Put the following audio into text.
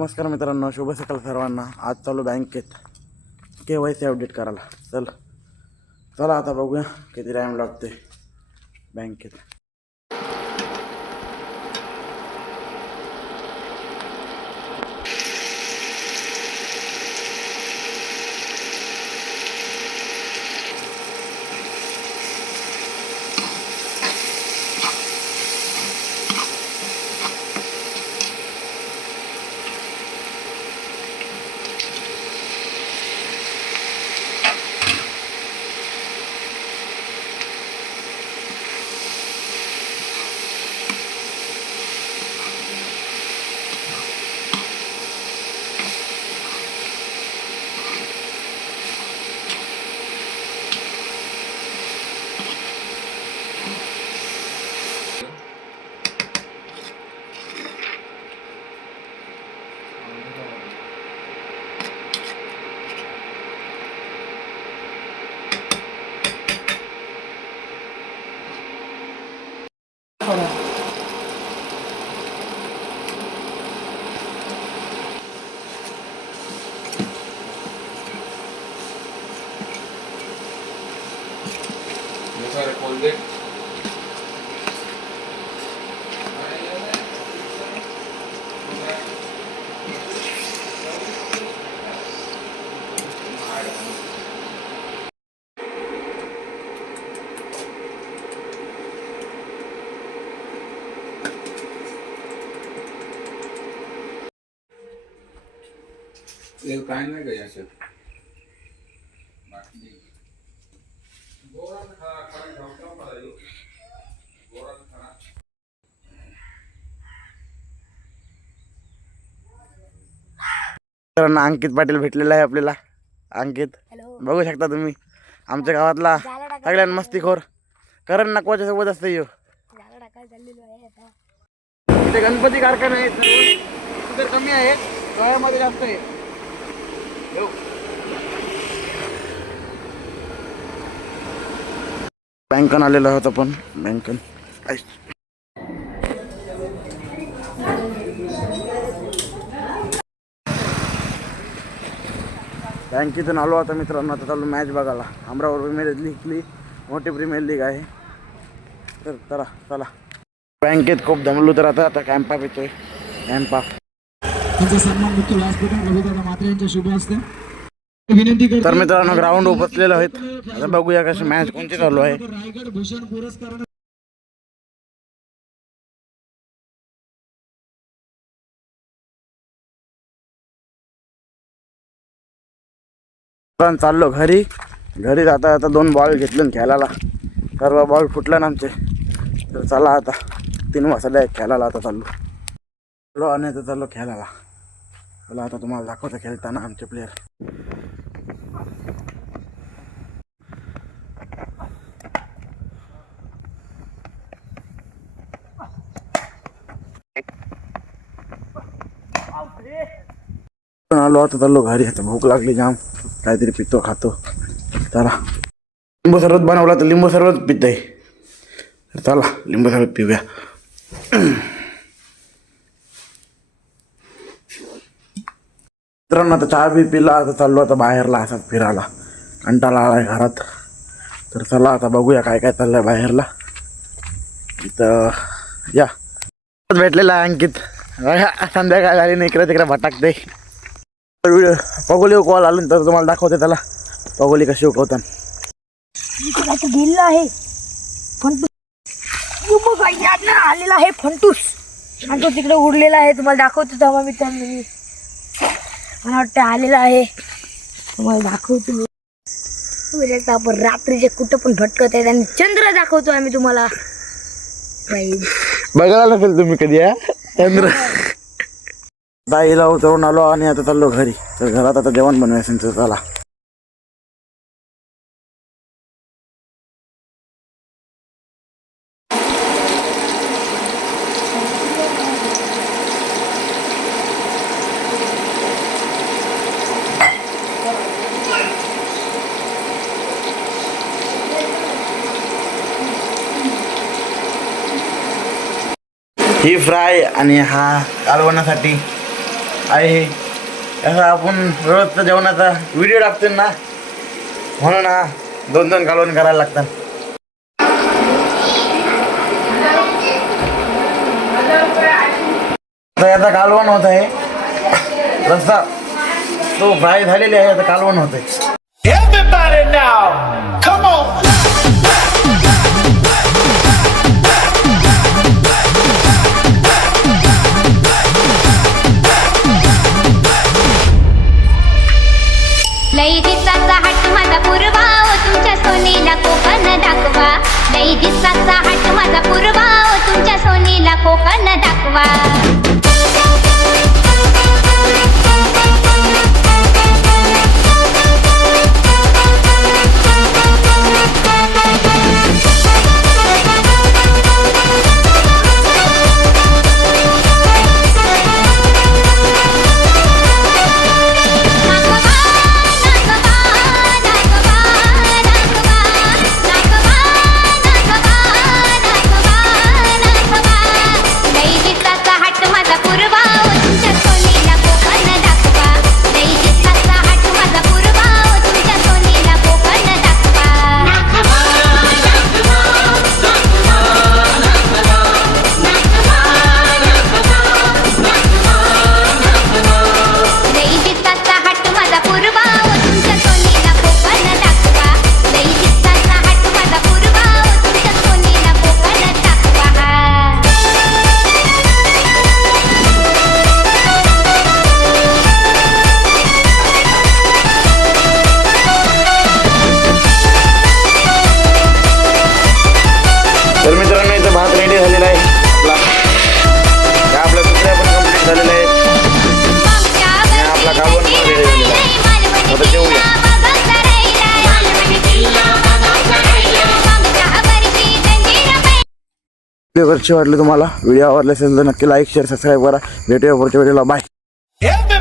नमस्कार मित्रांनो, शुभ सकाळ सर्वांना. आज चालू बँकेत KYC अपडेट करायला. चला आता बघूया किती टाईम लागते बँकेत. काय नाही का याच्यात अंकित पाटील भेटलेला आहे आपल्याला. अंकित बघू शकता तुम्ही, आमच्या गावातला सगळ्यांना मस्तीखोर. करण नाकवाच्या सोबत असते यो. इथे गणपती कारखाने आहेत, तिथे कमी आहे, गोव्यामध्ये जास्त आहे. बँकन आलेला होता, पण बँकन बँकेतून आलो आता मित्रांनो. आता चालू मॅच बघायला. अमरावती प्रीमियर लीगली मोठी प्रीमियर लीग आहे. तर चला बँकेत खूप दमलो. तर आता कॅम्पा येतोय. कॅम्पा तर मित्रांनो ग्राउंड उपसलेलं आहेत. आता बघूया कशी मॅच कोणती चालू आहे. चाललो घरी. आता 2 बॉल घेतले खेळायला. सर्व बॉल फुटला ना आमचे. तर चला आता 3 वाजता खेळायला. आता चाललो आणि आता चाललो खेळायला. चला आता तुम्हाला दाखवतो खेळताना आमचे प्लेयर. आलो आता चाललो घरी. आता भूक लागली जाम, काहीतरी पितो खातो. चला लिंबू सरबत बनवला तर लिंबू सरबत पित आहे. चला लिंबू सरबत पिऊया. मित्रांनो आता चहा बी पिला. आता चाललो आता बाहेरला असं फिरायला. कंटाळा आलाय घरात. तर चला आता बघूया काय काय चाललंय बाहेरला. इथं या भेटलेला आहे अंकित. संध्याकाळ झाली ना, इकडे तिकडे भटकते. पगोली कॉल आला तर तुम्हाला दाखवते. त्याला पगोली कशी उकवतात. आहे आलेला आहे फंटूस, आणि तो तिकडे उडलेला आहे. तुम्हाला दाखवतो तेव्हा मित्रांनो. मला वाटतं आलेला आहे, तुम्हाला दाखवतो. आपण रात्रीचे कुठं पण भटकत आहे आणि चंद्र दाखवतो आम्ही तुम्हाला. बघायला नसेल तुम्ही कधी चंद्र. दाईला उतरून आलो आणि आता चाललो घरी. तर घरात आता जेवण बनवायचं. चला ही फ्राय आणि हा कालवण्यासाठी आहे असं आपण रोजचं जेवणाचा व्हिडिओ टाकतो ना, म्हणून हा 2-2 कालवण करायला लागतात. तर याचा कालवण होत आहे, रस्सा तो फ्राय झालेली आहे, आता कालवण होत आहे. Everybody now, come on. लई दिसाचा हट माझा पुरवा ओ तुमच्या सोनीला कोकण दाखवा. लई दिसाचा हट माझा पुरवा ओ तुमच्या सोनीला कोकण दाखवा. तर मित्रांनो इथं भात रेडी झालेला आहे आपला. आपल्या दुसऱ्या पण कंप्लीट झालेला आहे आणि आपला कालवण पण रेडी झालेला आहे. आता जेवूया. व्हिडिओ कशी वाटली तुम्हाला? व्हिडिओ आवडला असेल तर नक्की लाईक शेअर सबस्क्राईब करा. भेटूया पुढच्या व्हिडिओला. बाय. Everybody